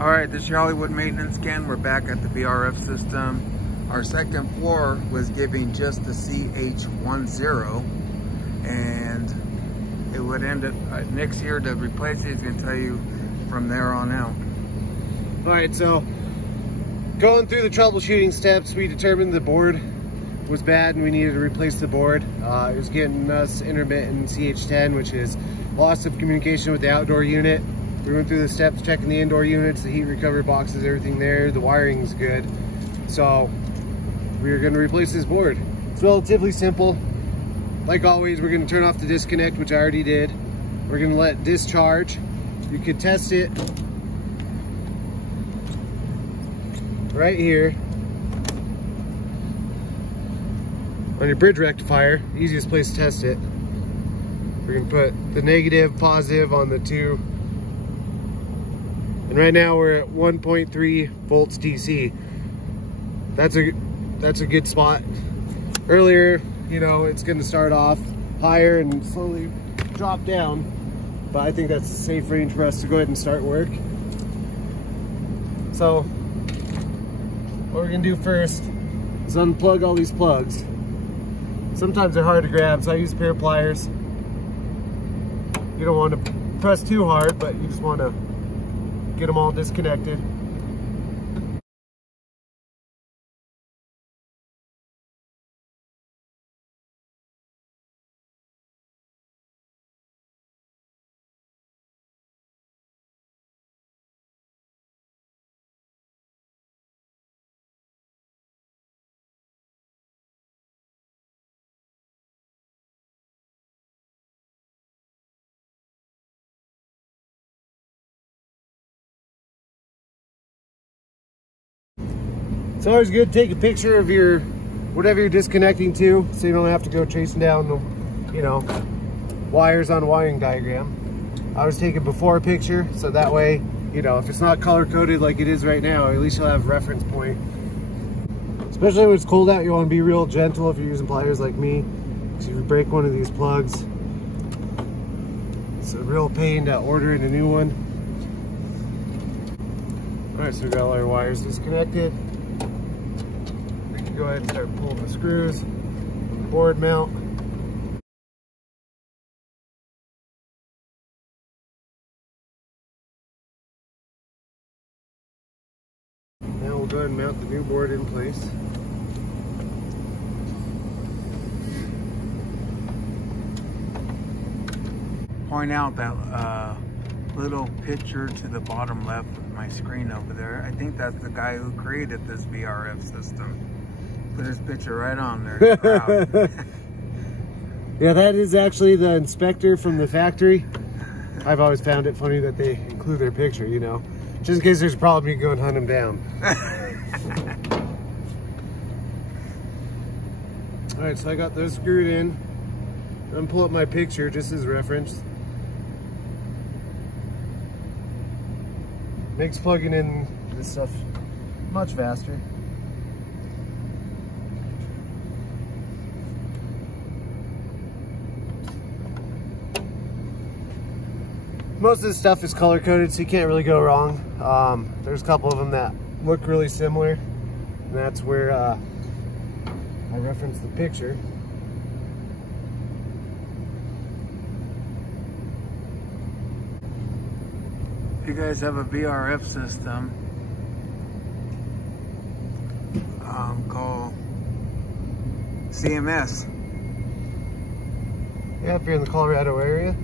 Alright, this is your Hollywood maintenance again. We're back at the VRF system. Our second floor was giving just the CH10, and it would end up next year to replace it. He's going to tell you from there on out. Alright, so going through the troubleshooting steps, we determined the board was bad and we needed to replace the board. It was getting us intermittent CH10, which is loss of communication with the outdoor unit. We went through the steps, checking the indoor units, the heat recovery boxes, everything there. The wiring's good. So we're going to replace this board. It's relatively simple. Like always, we're going to turn off the disconnect, which I already did. We're going to let discharge. You could test it right here on your bridge rectifier. Easiest place to test it. We're going to put the negative, positive on the two. And right now we're at 1.3 volts DC. That's a good spot. Earlier, you know, it's going to start off higher and slowly drop down, but I think that's a safe range for us to go ahead and start work. So what we're going to do first is unplug all these plugs. Sometimes they're hard to grab, so I use a pair of pliers. You don't want to press too hard, but you just want to get them all disconnected. It's always good to take a picture of your whatever you're disconnecting to, so you don't have to go chasing down the, you know, wires on a wiring diagram. I always take a before picture, so that way, you know, if it's not color coded like it is right now, at least you'll have a reference point. Especially when it's cold out, you want to be real gentle if you're using pliers like me, because if you break one of these plugs, it's a real pain to order in a new one. All right, so we got all our wires disconnected. Go ahead and start pulling the screws on the board mount. Now we'll go ahead and mount the new board in place. Point out that little picture to the bottom left of my screen over there. I think that's the guy who created this VRF system. Put his picture right on there. Proud. Yeah, that is actually the inspector from the factory. I've always found it funny that they include their picture, you know, just in case there's a problem, you go and hunt them down. All right, so I got those screwed in. I'm gonna pull up my picture just as reference. Makes plugging in this stuff much faster. Most of this stuff is color coded, so you can't really go wrong. There's a couple of them that look really similar, and that's where I referenced the picture. If you guys have a VRF system, call CMS. Yeah, if you're in the Colorado area.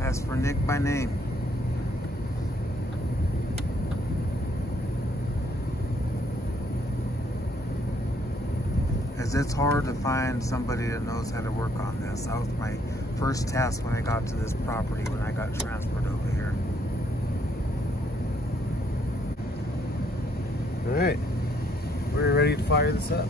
Ask for Nick by name. As it's hard to find somebody that knows how to work on this. That was my first task when I got to this property, when I got transferred over here. All right, we're ready to fire this up.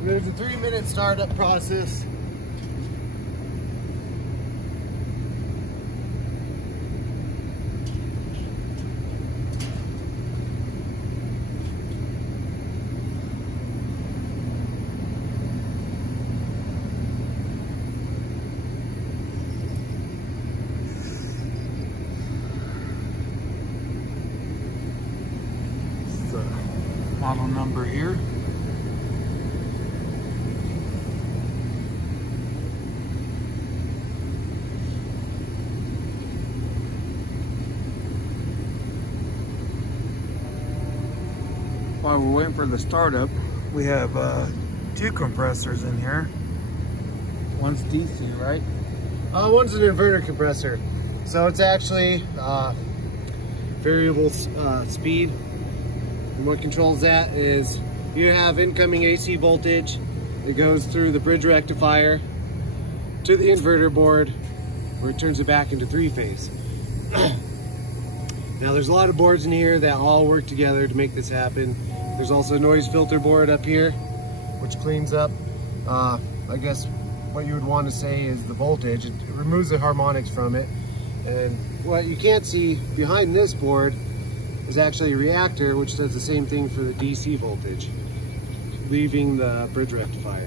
There's a 3-minute startup process. Model number here. While we're waiting for the startup, we have 2 compressors in here. One's DC, right? One's an inverter compressor. So it's actually variable speed. And what controls that is you have incoming AC voltage. It goes through the bridge rectifier to the inverter board where it turns it back into 3-phase. Now there's a lot of boards in here that all work together to make this happen. There's also a noise filter board up here which cleans up, I guess what you would want to say is the voltage. It removes the harmonics from it. And what you can't see behind this board is actually a reactor which does the same thing for the DC voltage, leaving the bridge rectifier.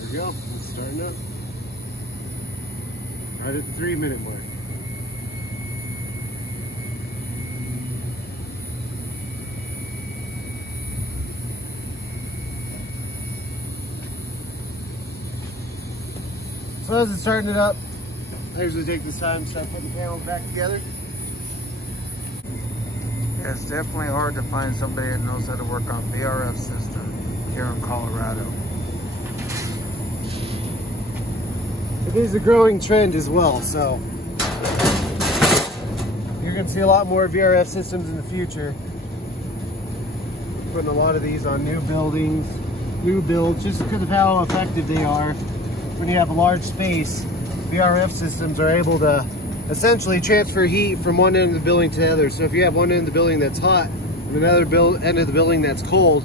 There we go, it's starting up. Right at the 3-minute mark. So as it's starting it up, I usually take this time to start putting the panels back together. Yeah, it's definitely hard to find somebody that knows how to work on VRF system here in Colorado. It is a growing trend as well, so you're going to see a lot more VRF systems in the future. Putting a lot of these on new buildings, new builds, just because of how effective they are. When you have a large space, VRF systems are able to essentially transfer heat from one end of the building to the other. So if you have one end of the building that's hot and another end of the building that's cold,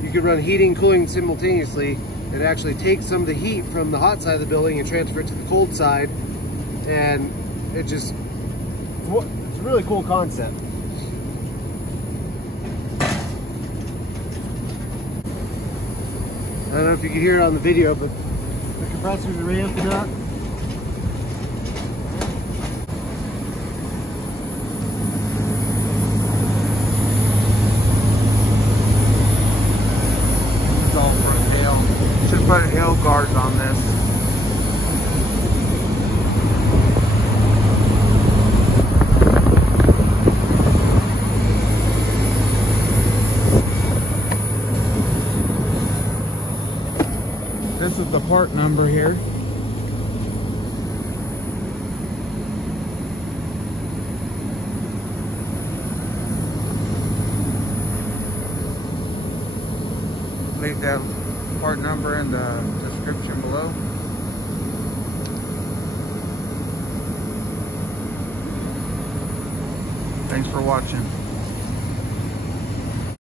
you could run heating and cooling simultaneously. It actually takes some of the heat from the hot side of the building and transfer it to the cold side, and it's a really cool concept. I don't know if you can hear it on the video, but the compressors are ramping up. It's all for hail. Should put hail guards on this. This is the part number here. Leave that part number in the description below. Thanks for watching.